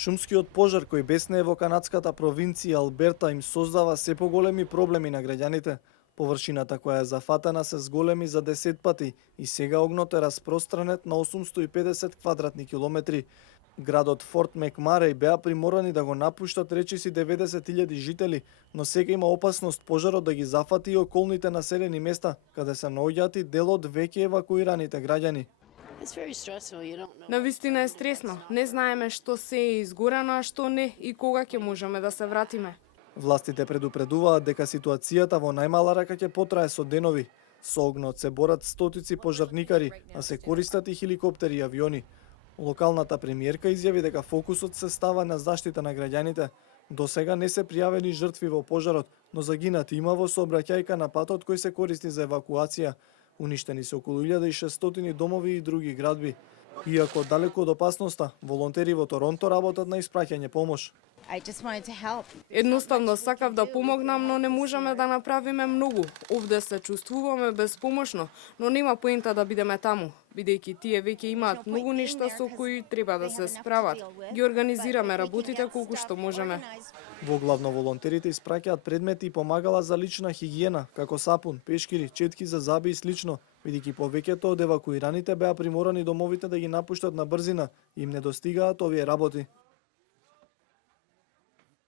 Шумскиот пожар кој беснее во канадската провинција Алберта им создава се поголеми проблеми на граѓаните. Површината која е зафатена се зголеми за 10 пати и сега огнот е распространет на 850 квадратни километри. Градот Форт Мекмареј беа приморани да го напуштат речиси 90.000 жители, но сега има опасност пожарот да ги зафати и околните населени места, каде се наоѓаат и дел од веќе евакуираните граѓани. Навистина е стресно. Не знаеме што се е изгорено, а што не и кога ќе можеме да се вратиме. Властите предупредуваат дека ситуацијата во најмала рака ќе потрае со денови. Со огнот се борат стотици пожарникари, а се користат и хеликоптери и авиони. Локалната премиерка изјави дека фокусот се става на заштита на граѓаните. До сега не се пријавени жртви во пожарот, но загинати има во сообраќајка на патот кој се користи за евакуација. Уништени се околу 1600 домови и други градби. Иако далеко од опасноста, волонтери во Торонто работат на испраќање помош. Едноставно сакав да помогнам, но не можеме да направиме многу. Овде се чувствуваме безпомошно, но нема поента да бидеме таму, бидејќи тие веќе имаат многу нешта со кои треба да се справат. Ги организираме работите колку што можеме. Во главно волонтерите испраќаат предмети и помагала за лична хигиена, како сапун, пешкири, четки за заби и слично, бидејќи повеќето од евакуираните беа приморани домовите да ги напуштат на брзина и им недостигаат овие работи.